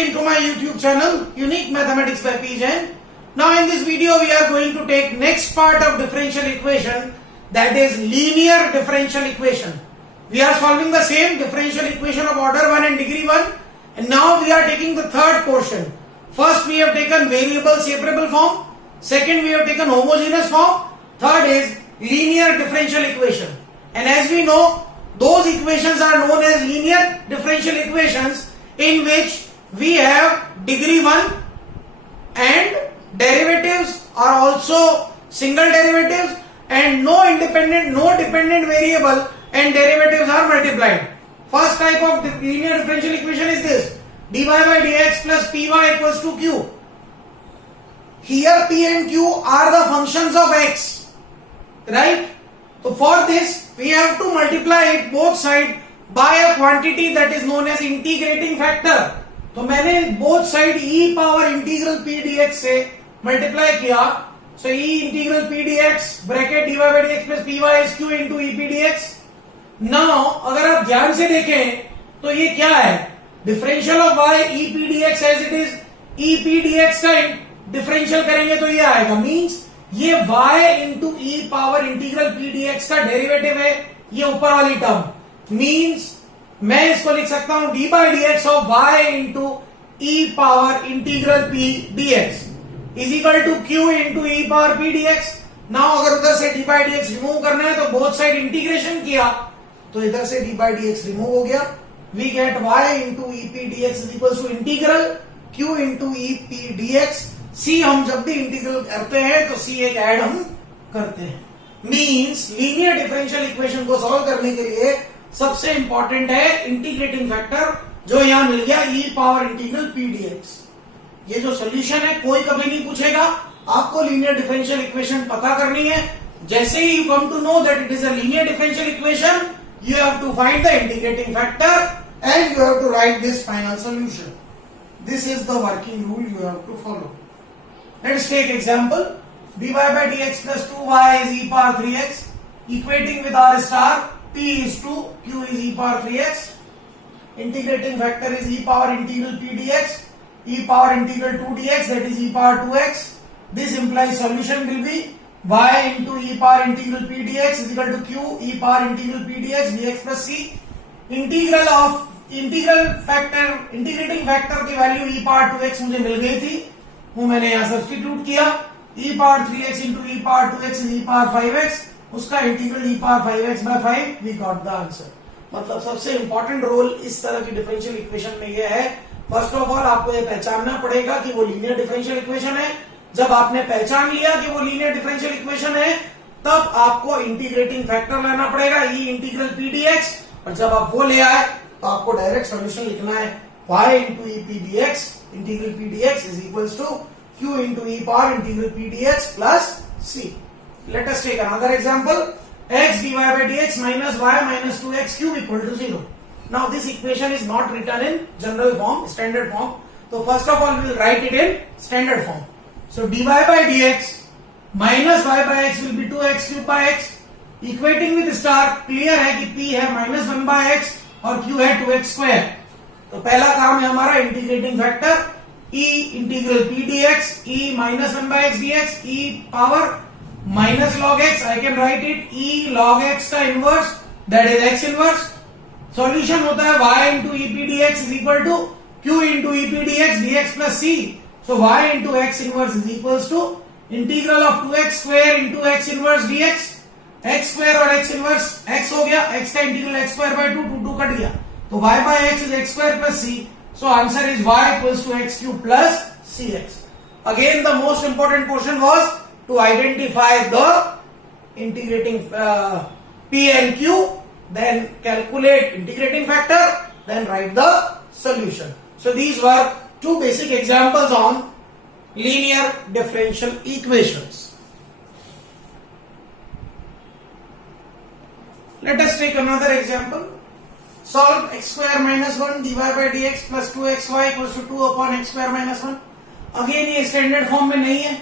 again to my YouTube channel, Unique Mathematics by P. Jain. Now in this video we are going to take next part of differential equation, that is linear differential equation. We are solving the same differential equation of order 1 and degree 1, and now we are taking the third portion. First we have taken variable separable form, second we have taken homogeneous form, third is linear differential equation. And as we know, those equations are known as linear differential equations in which we have degree 1 and derivatives are also single derivatives and no dependent variable and derivatives are multiplied. First type of linear differential equation is this: dy by dx plus py equals to q. Here p and q are the functions of x, right? So for this we have to multiply it both sides by a quantity that is known as integrating factor. तो मैंने both side e power integral p dx से multiply किया. So e integral p dx bracket dy by dx plus py is q into e p dx. Now अगर आप ध्यान से देखें तो ये क्या है? Differential of y e p dx as it is, e p dx का डिफरेंशियल करेंगे तो ये आएगा, मींस ये y into e power integral p dx का डेरिवेटिव है, ये ऊपर वाली टर्म, मींस मैं इसको लिख सकता हूं d by dx of y into e power integral p dx is equal to q into e power p dx. Now अगर उधर से d by dx रिमूव करना है तो बोथ साइड इंटीग्रेशन किया तो इधर से d by dx रिमूव हो गया. We get y into e p dx is equal to integral q into e p dx. c हम जब भी इंटीग्रल करते हैं तो c एक ऐड हम करते हैं. मींस लीनियर डिफरेंशियल इक्वेशन को सॉल्व करने के लिए सबसे इंपॉर्टेंट है इंटीग्रेटिंग फैक्टर, जो यहां मिल गया e power integral p dx. ये जो सोल्यूशन है कोई कभी नहीं पूछेगा, आपको लीनियर डिफरेंशियल इक्वेशन पता करनी है. जैसे ही you come to know that it is a linear differential equation, you have to find the integrating factor and you have to write this final solution. This is the working rule you have to follow. Let's take example. dy by dx plus 2y is e power 3x, equating with r star, p is 2, q is e power 3x. Integrating factor is e power integral p dx, e power integral 2 dx, that is e power 2x. This implies solution will be y into e power integral p dx is equal to q e power integral p dx dx plus c. Integrating factor की value e power 2x मुझे मिल गई थी, वो मैंने यहां substitute किया. e power 3x into e power 2x is e power 5x, उसका integral e power 5x by 5, we got the answer. मतलब सबसे इंपॉर्टेंट रोल इस तरह की डिफरेंशियल इक्वेशन में ये है, फर्स्ट ऑफ ऑल आपको ये पहचानना पड़ेगा कि वो लीनियर डिफरेंशियल इक्वेशन है. जब आपने पहचान लिया कि वो लीनियर डिफरेंशियल इक्वेशन है, तब आपको इंटीग्रेटिंग फैक्टर लाना पड़ेगा e इंटीग्रल p dx, और जब आप वो ले आए तो आपको डायरेक्ट सॉल्यूशन लिखना है y into e p dx integral p dx is equals to q into e power integral p dx plus c. Let us take another example. x dy by dx minus y minus 2x cube equal to 0. Now this equation is not written in general form, standard form. So first of all we will write it in standard form. So dy by dx minus y by x will be 2x cube by x, equating with star. Clear है कि p है minus 1 by x और q है 2x square. तो पहला काम है हमारा integrating factor e integral p dx, e minus 1 by x dx, e power minus log x. I can write it e log x का inverse, that is x inverse. Solution होता है y into e p dx is equal to q into e p dx dx plus c. So y into x inverse is equals to integral of 2x square into x inverse dx. x square और x inverse x हो गया, x का integral x square by 2, 2 cut गया, तो y by x is x square plus c. So answer is y equals to x cube plus cx. Again the most important portion was to identify the integrating p and q, then calculate integrating factor, then write the solution. So these were two basic examples on linear differential equations. Let us take another example. Solve x square minus 1 dy by dx plus 2xy equals to 2 upon x square minus 1. Again ये standard form में नहीं है.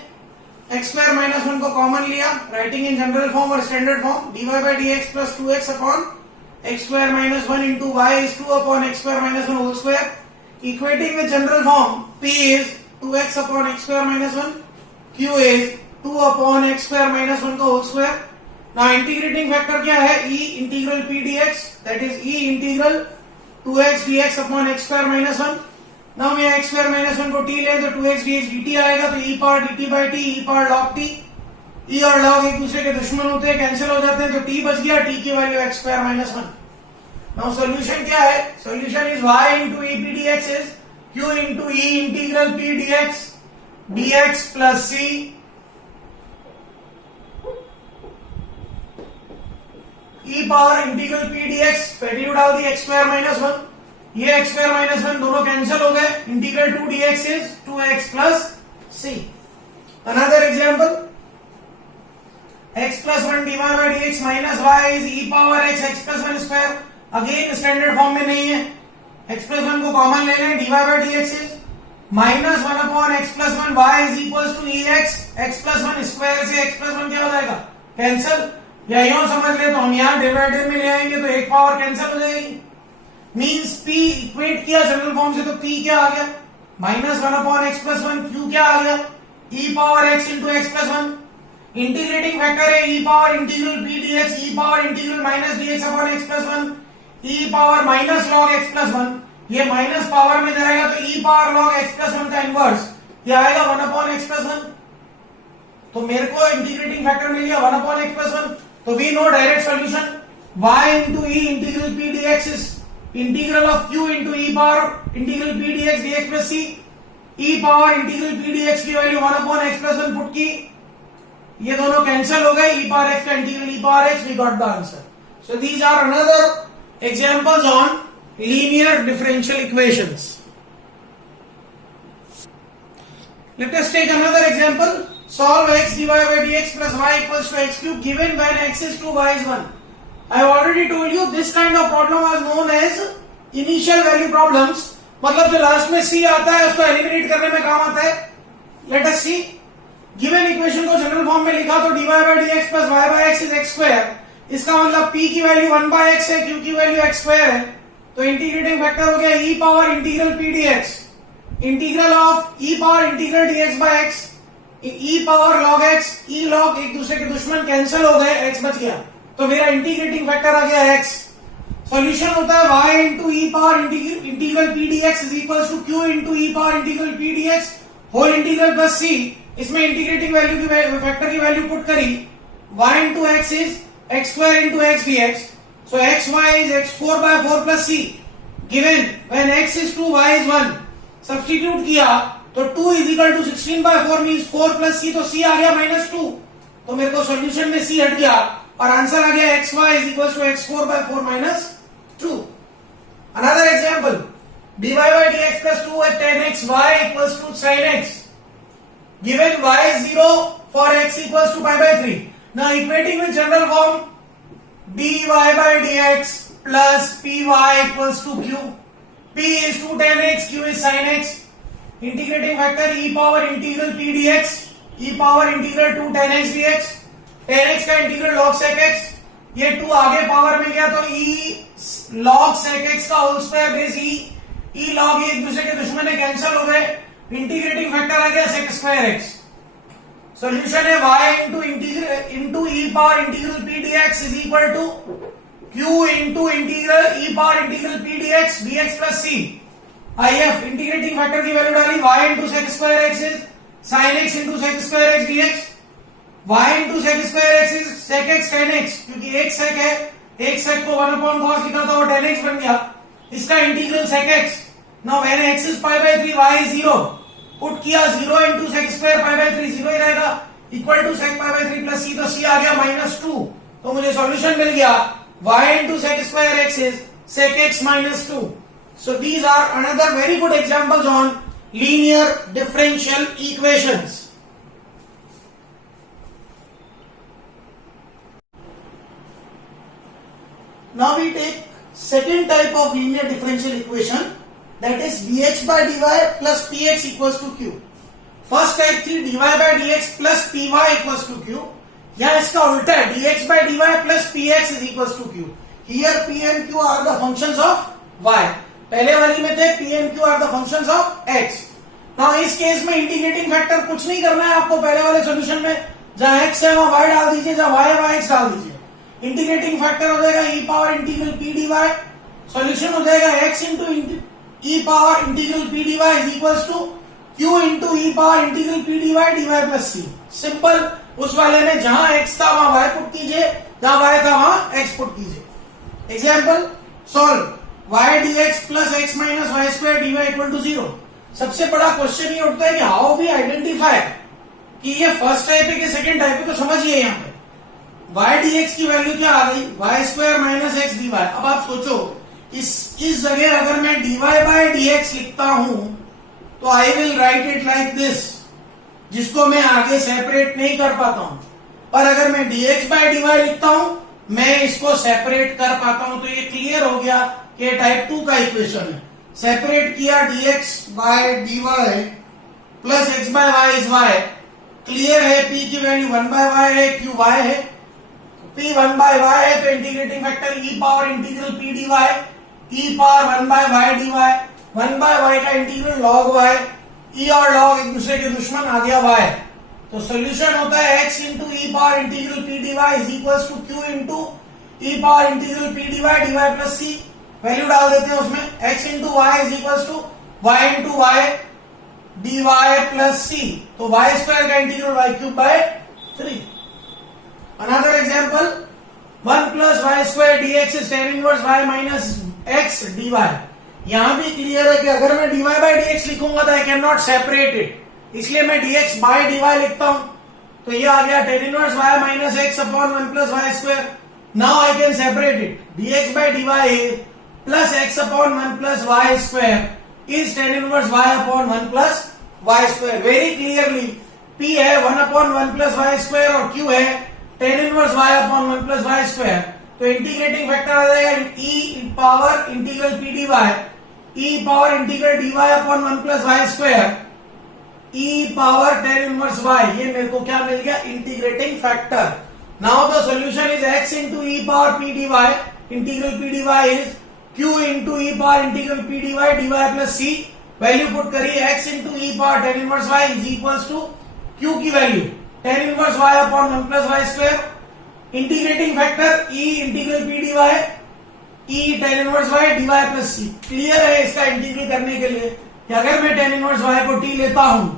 x square minus 1 को common लिया, writing in general form और standard form. dy by dx plus 2x upon x square minus 1 into y is 2 upon x square minus 1 whole square. equating with general form, P is 2x upon x square minus 1, Q is 2 upon x square minus 1 का whole square. Now integrating factor क्या है? E integral P dx, that is E integral 2x dx upon x square minus 1. Now मैं x square minus 1 को t ले तो 2x dx dt आएगा, तो e power dt by t, e power log t. e और log एक दूसरे के दुश्मन होते हैं, कैंसिल हो जाते हैं, तो t बच गया, t की value x square minus 1. Now solution क्या है? Solution is y into e p dx is q into e integral p dx dx plus c e power integral p dx, value डाल दी x square minus 1, ये x square minus 1 दोनों cancel हो गए, integral 2 dx is 2x plus c. Another example, x plus 1 dy by dx minus y is e power x plus 1 square. Again standard form में नहीं है, x plus 1 को common ले लें, dy by dx is minus 1 upon x plus 1 y is equals to x plus 1 square से x plus 1 क्या हो जाएगा? कैंसिल. या यूं समझ ले तो हम यहां डिवाइडेड में ले आएंगे तो एक पावर कैंसिल हो जाएगी. मींस p इक्वेट किया जनरल फॉर्म से तो p क्या आ गया? Minus 1 upon x plus 1. q क्या आ गया? e power x into x plus 1. Integrating factor है e power integral p dx, e power integral minus dx upon x plus 1, e power minus log x plus 1. ये minus power में जाएगा तो e power log x plus 1 का inverse ये आएगा 1 upon x plus 1. तो मेरे को इंटीग्रेटिंग फैक्टर मिल गया 1 upon x plus 1. So we know direct solution y into e integral p dx is integral of q into e power integral p dx dx plus c. e power integral p dx की value 1 upon x plus 1 put की, ये दोनों cancel हो गए, e power x का integral e power x, we got the answer. So these are another examples on linear differential equations. Let us take another example. Solve x dy by dx plus y equals to x cube given when x is 2 y is 1. I have already told you this kind of problem was known as initial value problems. मतलब जो last में c आता है उसको eliminate करने में काम आता है. Let us see. Given equation को जनरल फॉर्म में लिखा तो dy by dx plus y by x is x square. इसका मतलब p की वैल्यू 1 by x है, q की वैल्यू x square है, तो इंटीग्रेटिंग फैक्टर हो गया e power integral p dx, integral of e power integral dx by x, e power log x, e log एक दूसरे के दुश्मन कैंसिल हो गए, x बच गया, तो मेरा इंटीग्रेटिंग फैक्टर आ गया x. सॉल्यूशन होता है y into e power integral p dx is equals to q into e power integral p dx whole integral plus c. इसमें इंटीग्रेटिंग वैल्यू की फैक्टर की वैल्यू पुट करी, y into x is x square into x dx, so xy is x4 by 4 plus c. Given when x is 2 y is 1, substitute किया तो 2 is equal to 16 by 4 means 4 plus c, तो c आ गया -2. तो मेरे को solution में c हट गया और आंसर आ गया xy is equal to x4 by 4 minus 2. Another example, dy by dx plus 2 at tan x y equals to sin x. Given y is 0 for x equals to pi by 3. Now equating with general form, dy by dx plus py equals to q. p is 2 tan x, q is sin x. Integrating factor e power integral p dx, e power integral 2 tan x dx, tan x का integral log sec x, ये 2 आगे power में गया तो e log sec x का whole square base e log एक दूसरे के दुश्मन है, कैंसिल हो गए, इंटीग्रेटिंग फैक्टर आ गया sec स्क्वायर x. सॉल्यूशन है y into e power integral p dx is equal to q into integral e power integral p dx dx plus c. IF integrating factor की value डाली, y into sec square x is sine x into sec square x dx, y into sec square x is sec x tan x, क्योंकि एक सेक है, एक सेक को 1 upon cos लिखा था वो टेन एक्स बन गया, इसका integral sec x. Now when x is pi by 3 y is 0, put किया 0 into sec square pi by 3 0 ही रहेगा, equal to sec pi by 3 plus c, तो c आ गया -2. तो मुझे सॉल्यूशन मिल गया y into sec square x is sec x -2. So these are another very good examples on linear differential equations. Now we take second type of linear differential equation, that is dx by dy plus px equals to q. First type थी dy by dx plus py equals to q. यहाँ इसका उल्टा है, dx by dy plus px is equals to q. Here p and q are the functions of y. पहले वाली में थे P and Q R the functions of x. Now इस case में इंटीग्रेटिंग फैक्टर कुछ नहीं करना है आपको, पहले वाले सॉल्यूशन में जहां एक्स है वहां वाई डाल दीजिए, जहां वाई है वहां एक्स डाल दीजिए। इंटीग्रेटिंग फैक्टर हो जाएगा e power integral p d y, solution हो जाएगा x into e power integral p d y is equal to q into e power integral p d y plus c. Simple, उस वाले में जहां x था वहां वाई पुट कीजिए, जहां वाई था वहां एक्स पुट कीजिए। Example solve y d x plus x minus y square d y equal to 0। सबसे बड़ा क्वेश्चन ये उठता है कि हाउ वी आइडेंटिफाई कि ये फर्स्ट टाइप है कि सेकंड टाइप है, तो समझिए यहाँ पे वाई डी एक्स की वैल्यू क्या आ गई, y square minus x d y. अब आप सोचो इस जगह अगर मैं d y by d x लिखता हूं तो I will write it like this, जिसको मैं आगे सेपरेट नहीं कर पाता हूं। पर अगर मैं dx बाय dy लिखता हूं मैं इसको सेपरेट कर पाता हूं। तो ये क्लियर हो गया कि टाइप 2 का इक्वेशन है। सेपरेट किया dx by dy plus x by y is y। Clear है, p की वैल्यू 1 बाय y है, q y है, p 1 बाय y है, तो integrating factor e power integral p dy, e power 1 by y dy, 1 by y का integral log y, e और log एक दूसरे के दुश्मन, आ गया y। तो सोल्यूशन होता है x into e power integral p d y is equal to q into e power integral p d y plus c. Value डाल देते हैं उसमें, x into y is equal to y into y d y plus c. तो y square का integral y cube by 3। Another example 1 plus y square d x is tan inverse y minus x d y. यहां भी clear है कि अगर मैं d y by d x लिखूंगा तो I can not separate it, इसलिए मैं dx बाय dy लिखता हूं। तो ये आ गया tan inverse y minus x upon 1 plus y square. Now I can separate it, dx by dy plus x upon 1 plus y square is tan inverse y upon 1 plus y square. Very clearly p है 1 upon 1 plus y square और q है tan inverse y upon 1 plus y square. तो integrating factor आ जाएगा e power integral p dy, e power integral dy upon 1 plus y square, e power tan inverse y। ये मेरे को क्या मिल गया, integrating factor. Now the solution is x into e power p d y, integral p d y is q into e power integral p d y plus c. Value put करिए, x into e power tan inverse y is equal to q की value tan inverse y upon 1 plus y square, integrating factor e integral p d y, e tan inverse y dy plus c. Clear है इसका integral करने के लिए कि अगर मैं tan inverse y को t लेता हूं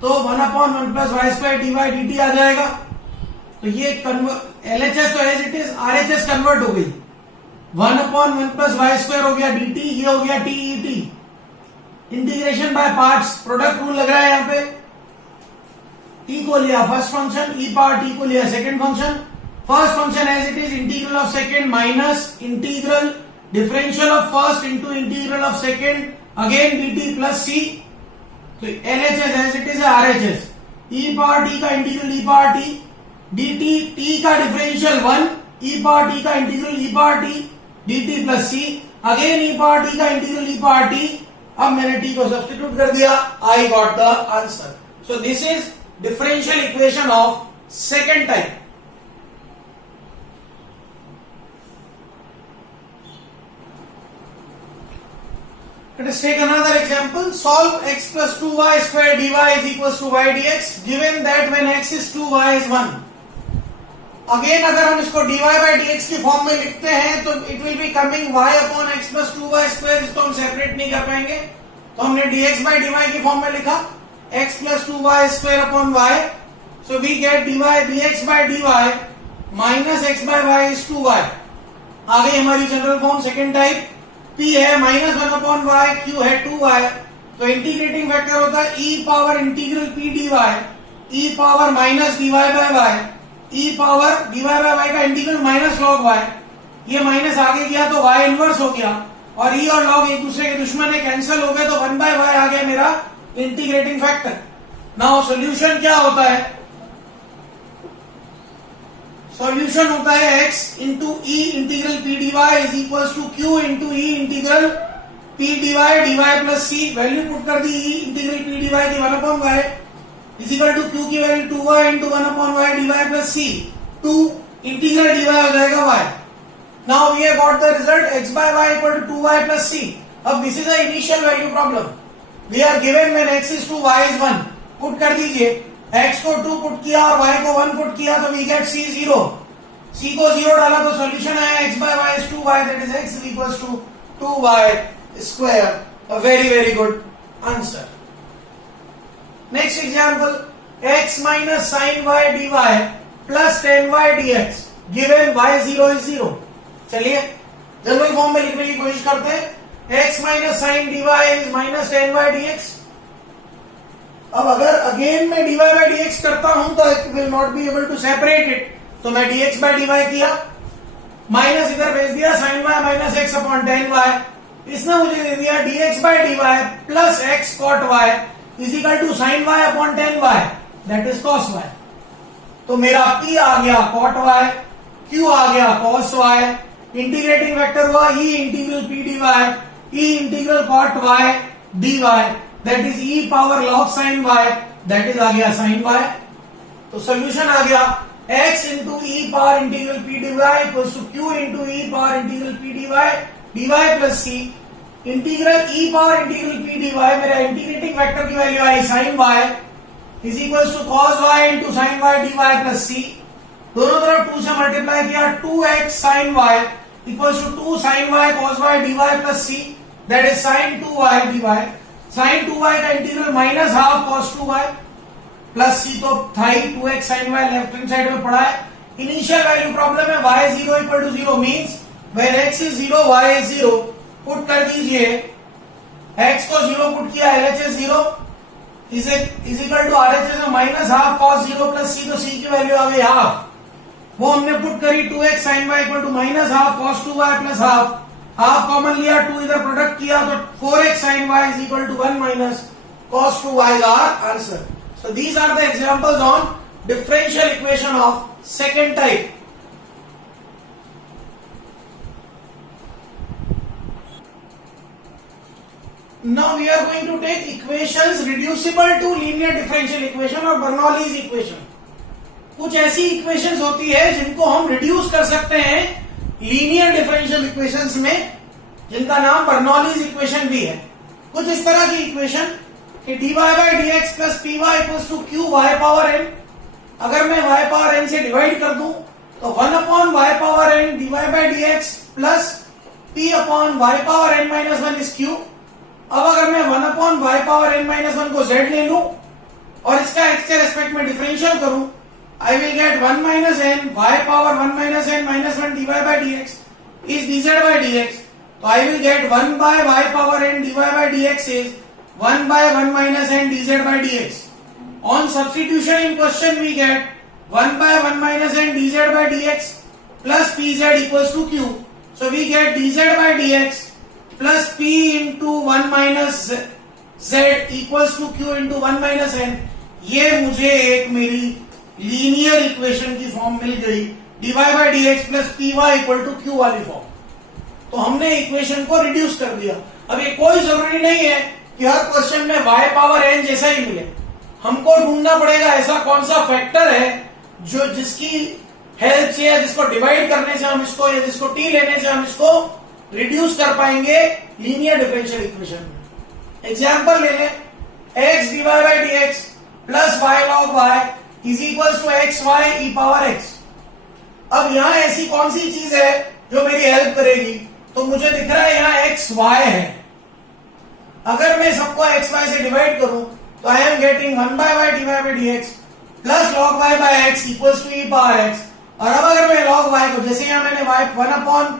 तो 1 upon 1 plus y square d y d t आ जाएगा। तो ये LHS तो as it is RHS convert हो गई, 1 अपॉन 1 प्लस वाई स्क्वायर हो गया dt, ये हो गया TET। Integration by parts, product rule लग रहा है यहाँ पे। t को लिया first function, e power t को लिया second function. First function as it is integral of second minus integral differential of first into integral of second again dt plus c। तो LHS एज इट इज है RHS, e power t का integral e power t dt, t का differential 1, e power t का integral e power t dt plus c, again e power t का integral e power t। अब मैंने t को substitute कर दिया, I got the answer. So this is differential equation of second type. Let us take another example. Solve x plus 2y square dy is equals to y dx given that when x is 2 y is 1. Again अगर हम इसको dy by dx की form में लिखते हैं तो it will be coming y upon x plus 2y square। इसको हम सेपरेट नहीं कर पाएंगे तो हमने dx by dy की फॉर्म में लिखा x plus 2y square upon y। So we get dy dx by dy minus x by y is 2y। आ गई हमारी general form second type. p है माइनस 1 अपॉन y, q है 2y। तो integrating factor होता है e power integral p dy, e power minus dy by y, e power dy by y का integral minus log y। ये minus आगे गया तो y इनवर्स हो गया और e और log एक दूसरे के दुश्मन है, कैंसिल हो गए तो 1 बाय y आ गया मेरा इंटीग्रेटिंग फैक्टर। नाउ सॉल्यूशन क्या होता है, सॉल्यूशन होता है x into e integral p d y is equal to q into e integral p d y plus c. Value put कर दी, e integral p d y 1 upon y is equal to q की value 2y into 1 upon y d y plus c. 2 integral d y हो जाएगा y। Now we have got the result x by y equal to 2y plus c। अब this is a initial value problem. We are given when x is 2 y is 1. Put कर दीजिए. x को 2 put किया और y को 1 put किया तो we get c 0. c को 0 डाला तो सॉल्यूशन आया x by y is 2y, that is x is equals to 2y square. A very good answer. Next example, x minus sin y dy plus 10y dx given y0 is 0. चलिए general form में लिखने की कोशिश करते हैं. x minus sin dy is minus 10y dx. अब अगर again मैं dy by dx करता हूं तो I will not be able to separate it. तो मैं dx by dy किया, माइनस इधर भेज दिया sin y minus x upon 10y. इसने मुझे दे दिया dx by dy plus x cot y is equal to sin y upon 10y, that is cos y. तो मेरा p आ गया cot y, q आ गया cos y, इंटीग्रेटिंग वेक्टर हुआ e integral p dy, e integral cot y dy, that is e power log sin y, that is आ गया sin y. तो solution आ गया x into e power integral p dy equals to q into e power integral p dy plus c integral e power integral p dy. मेरा integrating vector की value आई sin y is equals to cos y into sin y dy plus c. दोनों तरफ 2 से multiply किया, 2x sin y equals to 2 sin y cos y dy plus c, that is sin 2y dy. sin 2y का integral minus half cos 2y plus c तो था ही 2x sin y left hand side में पड़ा है. Initial value problem है y0 equal to 0 means when x is 0 y is 0. Put कर दीजिए, x को 0 पुट किया, LHS 0 is equal to RHS में minus half cos 0 plus c, तो c की वैल्यू आ गई हाफ. वो हमने पुट करी 2x sin y equal to minus half cos 2y plus half. Half common लिया, 2 इधर प्रोडक्ट किया तो 4x sin y is equal to 1 minus cos 2y is our answer. So these are the examples on differential equation of second type. Now we are going to take equations reducible to linear differential equation or Bernoulli's equation. कुछ ऐसी equations होती है जिनको हम reduce कर सकते हैं linear differential equations में, जिनका नाम Bernoulli's equation भी है. कुछ इस तरह की equation कि dy by dx plus py equals to q y power n. अगर मैं y power n से डिवाइड कर दूं तो 1 upon y power n dy by dx plus p upon y power n minus 1 is q. अब अगर मैं 1 upon y power n minus 1 को z ले लूं और इसका x के रेस्पेक्ट में डिफरेंशियल करूं, I will get 1 minus n y power 1 minus n minus 1 dy by dx is dz by dx. तो I will get 1 by y power n dy by dx is 1 by 1 minus n dz by dx. On substitution in question we get 1 by 1 minus n dz by dx plus pz equals to q. So we get dz by dx plus p into 1 minus z equals to q into 1 minus n. ये मुझे एक मेरी linear equation की form मिल गई, dy by dx plus py equal to q वाली form. तो हमने equation को रिड्यूस कर दिया. अब ये कोई जरूरी नहीं है कि हर क्वेश्चन में y पावर n जैसा ही मिले. हमको ढूंढना पड़ेगा ऐसा कौन सा फैक्टर है जो जिसकी हेल्प से या जिसको डिवाइड करने से हम इसको या जिसको t लेने से हम इसको रिड्यूस कर पाएंगे लीनियर डिफरेंशियल इक्वेशन में. एग्जांपल ले लें, x dy by dx plus y log y is equal to x y e power x. अब यहां ऐसी कौन सी चीज है जो मेरी हेल्प करेगी? तो मुझे दिख रहा है यहां एक्स वाई है. अगर मैं सबको एक्स वाई से डिवाइड करूं तो I am getting 1 by y dy by dx plus log y by x equals to e power x. और अब अगर मैं log y को, जैसे यहां मैंने y 1 upon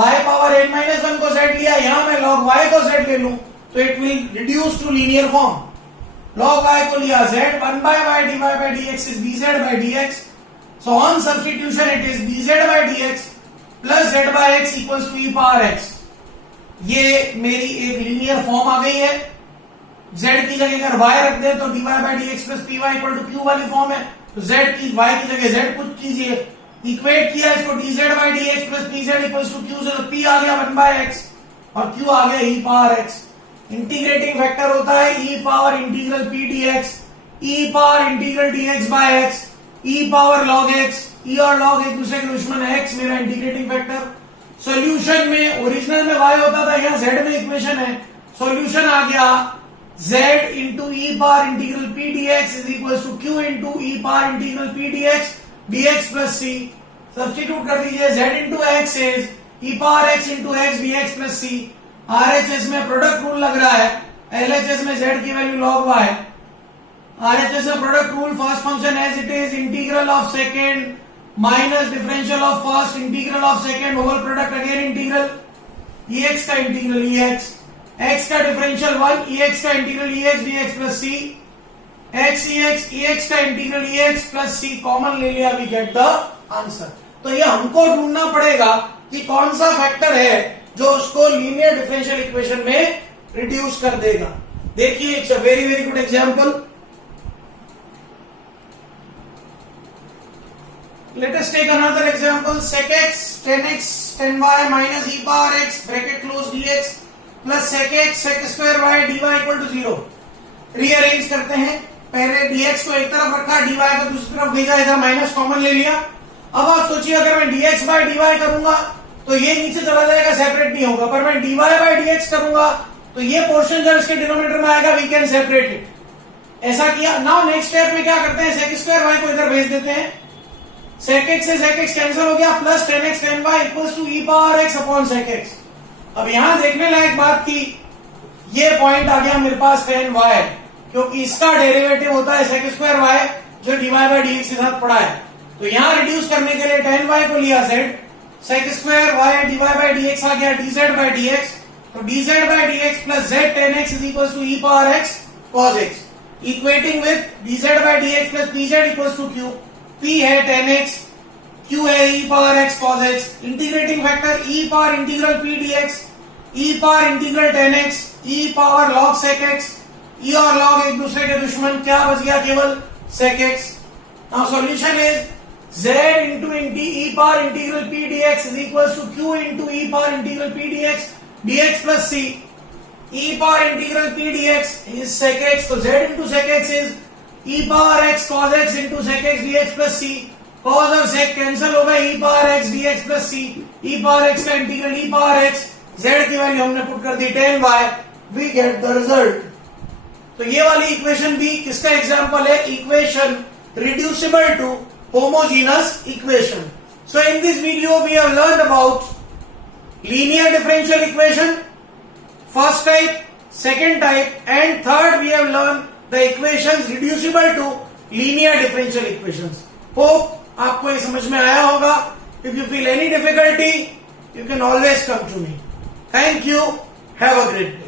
y power n minus 1 को z लिया, यहां मैं log y को z ले लूं तो it will reduce to linear form. log y को लिया z, 1 by y dy by dx is dz by dx. So on substitution it is dz by dx plus z by x equals to e power x. ये मेरी एक linear form आ गई है. z की जगह अगर y रख दे तो dy by dx plus py equal to q वाली फॉर्म है. तो z की y की जगह z पुट कीजिए, इक्वेट किया इसको dz by dx plus pz equals to q. तो p आ गया 1 by x और q आ गया e power x. Integrating factor होता है e power integral p dx, e power integral dx by x, e power log x. e और log एक दूसरे के दुश्मन है, x मेरा इंटीग्रेटिंग फैक्टर. सॉल्यूशन में ओरिजिनल में y होता था, यहाँ z में इक्वेशन है, सॉल्यूशन आ गया z into e power integral p dx is equal to q into e power integral p dx plus c. Substitute कर दीजिए, z into x is e power x into x dx plus c. RHS में product rule लग रहा है, LHS में z की value log y। RHS में product rule, first function as it is integral of second minus differential of first integral of second whole product again integral ex का integral ex, x का differential 1, ex का integral ex dx plus c, ex का integral ex plus c common ले लिया, we get the answer. तो ये हमको ढूंढना पड़ेगा कि कौन सा फैक्टर है जो उसको लीनियर डिफरेंशियल इक्वेशन में रिड्यूस कर देगा। देखिए it's a very very good example. Let us take another example. sec x, tan x, tan y minus e power x bracket close dx plus sec x sec square y dy equal to 0. Rearrange करते हैं, पहले dx को एक तरफ रखा, dy को दूसरी तरफ भेजा, इधर माइनस कॉमन ले लिया। अब आप सोचिए अगर मैं dx by dy करूंगा तो ये नीचे चला जाएगा, सेपरेट नहीं होगा, पर मैं dy by dx करूंगा तो ये पोर्शन जब इसके डिनोमिनेटर में आएगा वी कैन सेपरेट इट। ऐसा किया। नाउ नेक्स्ट स्टेप में क्या करते हैं, sec स्क्वायर y को इधर भेज देते हैं, sec x से sec x कैंसिल हो गया, plus tan x tan y equals to e power x upon sec x। अब यहां देखने लायक बात थी, ये पॉइंट आ गया मेरे पास tan y, क्योंकि इसका डेरिवेटिव होता है sec स्क्वायर y जो dy बाय dx के साथ पड़ा है। तो यहां रिड्यूस करने के लिए tan y को लिया z, sec square y dy by dx आ गया dz बाय dx, तो dz by dx plus z tan x is equals to e power x cos x, equating with dz by dx plus pz equals to q। P है tan x, Q है e power x cos x, integrating factor e power integral p dx, e power integral tan x, e power log sec x, e और log एक दूसरे के दुश्मन, क्या बच गया, केवल sec x। Now solution is z into e power integral p dx is equal to q into e power integral p dx plus c। e power integral p dx is sec x, तो z into sec x is e power x cos x into sec x dx plus c। cos और sec cancel होगा, e power x dx plus c, e power x का integral e power x, z की value हमने put कर दी tan y, we get the result. तो ये वाली इक्वेशन भी किसका एग्जांपल है, equation reducible to homogenous equation. So in this video we have learned about linear differential equation, first type, second type and third we have learn the equations reducible to linear differential equations. Hope आपको ये समझ में आया होगा। If you feel any difficulty, you can always come to me. Thank you. Have a great day.